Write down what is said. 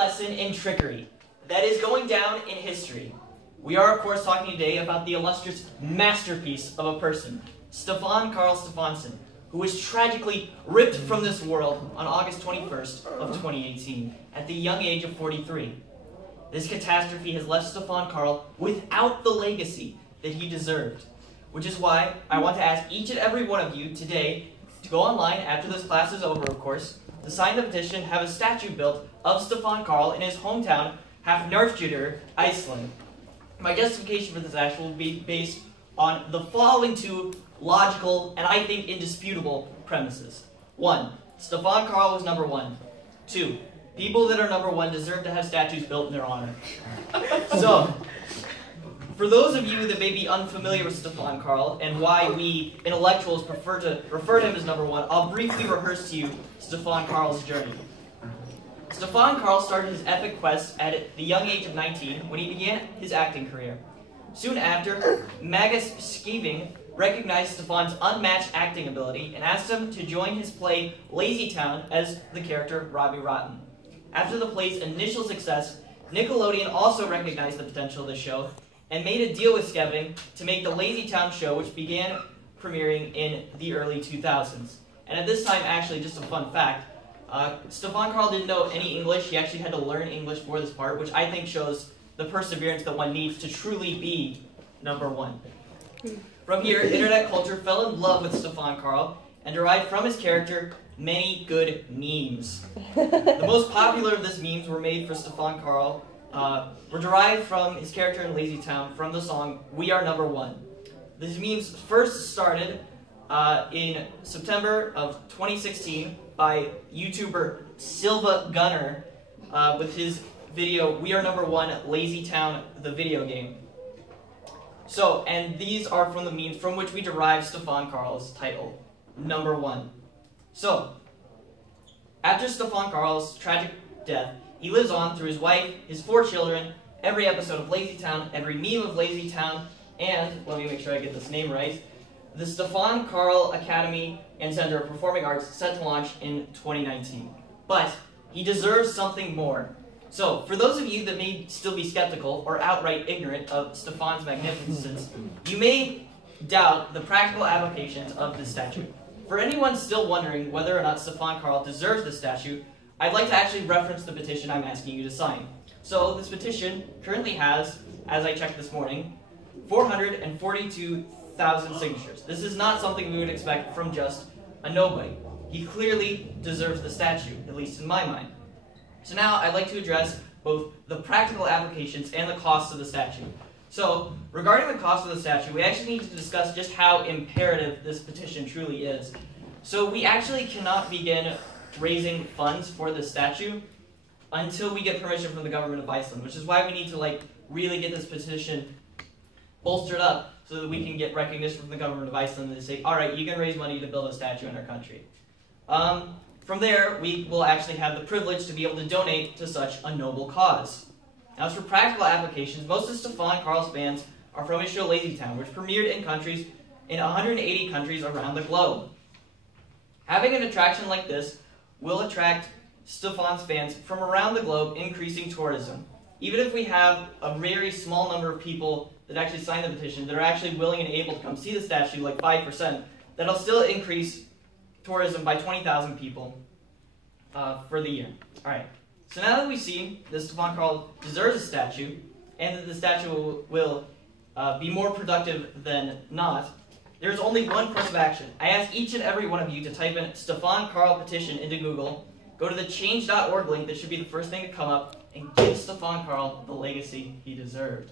Lesson in trickery that is going down in history. We are, of course, talking today about the illustrious masterpiece of a person, Stefan Karl Stefansson, who was tragically ripped from this world on August 21st of 2018 at the young age of 43. This catastrophe has left Stefan Karl without the legacy that he deserved, which is why I want to ask each and every one of you today to go online after this class is over, of course, to sign the petition, have a statue built of Stefan Karl in his hometown, Hafnarfjörður, Iceland. My justification for this action will be based on the following two logical and I think indisputable premises. 1. Stefan Karl was number 1. 2. People that are number 1 deserve to have statues built in their honor. So, for those of you that may be unfamiliar with Stefan Karl and why we intellectuals prefer to refer to him as number 1, I'll briefly rehearse to you Stefan Karl's journey. Stefan Karl started his epic quest at the young age of 19 when he began his acting career. Soon after, Magus Skeving recognized Stefan's unmatched acting ability and asked him to join his play Lazy Town as the character Robbie Rotten. After the play's initial success, Nickelodeon also recognized the potential of the show and made a deal with Skeving to make the Lazy Town show, which began premiering in the early 2000s. And at this time, actually, just a fun fact, Stefan Karl didn't know any English. He actually had to learn English for this part, which I think shows the perseverance that one needs to truly be number 1. From here, internet culture fell in love with Stefan Karl and derived from his character many good memes. The most popular of these memes were made for Stefan Karl, were derived from his character in Lazy Town from the song We Are Number 1. These memes first started in September of 2016 by YouTuber Silva Gunner with his video We Are Number 1 Lazy Town the video game. So, and these are from the memes from which we derive Stefan Karl's title, number 1. So, after Stefan Karl's tragic death, he lives on through his wife, his 4 children, every episode of Lazy Town, every meme of Lazy Town, and, let me make sure I get this name right, the Stefan Karl Academy and Center of Performing Arts set to launch in 2019. But he deserves something more. So, for those of you that may still be skeptical or outright ignorant of Stefan's magnificence, you may doubt the practical applications of this statue. For anyone still wondering whether or not Stefan Karl deserves this statue, I'd like to actually reference the petition I'm asking you to sign. So, this petition currently has, as I checked this morning, 442,000 signatures. This is not something we would expect from just a nobody. He clearly deserves the statue, at least in my mind. So now I'd like to address both the practical applications and the costs of the statue. So, regarding the cost of the statue, we actually need to discuss just how imperative this petition truly is. So we actually cannot begin raising funds for this statue until we get permission from the government of Iceland, which is why we need to really get this petition bolstered up so that we can get recognition from the government of Iceland and say, all right, you can raise money to build a statue in our country. From there, we will actually have the privilege to be able to donate to such a noble cause. Now, as for practical applications, most of Stefan Karl's fans are from his show Lazy Town, which premiered in 180 countries around the globe. Having an attraction like this will attract Stefan's fans from around the globe, increasing tourism. Even if we have a very small number of people that actually sign the petition, that are actually willing and able to come see the statue, like 5%, that'll still increase tourism by 20,000 people for the year. Alright, so now that we see that Stefan Karl deserves a statue, and that the statue will be more productive than not, there's only one course of action. I ask each and every one of you to type in Stefan Karl petition into Google, go to the change.org link that should be the first thing to come up, and give Stefan Karl the legacy he deserved.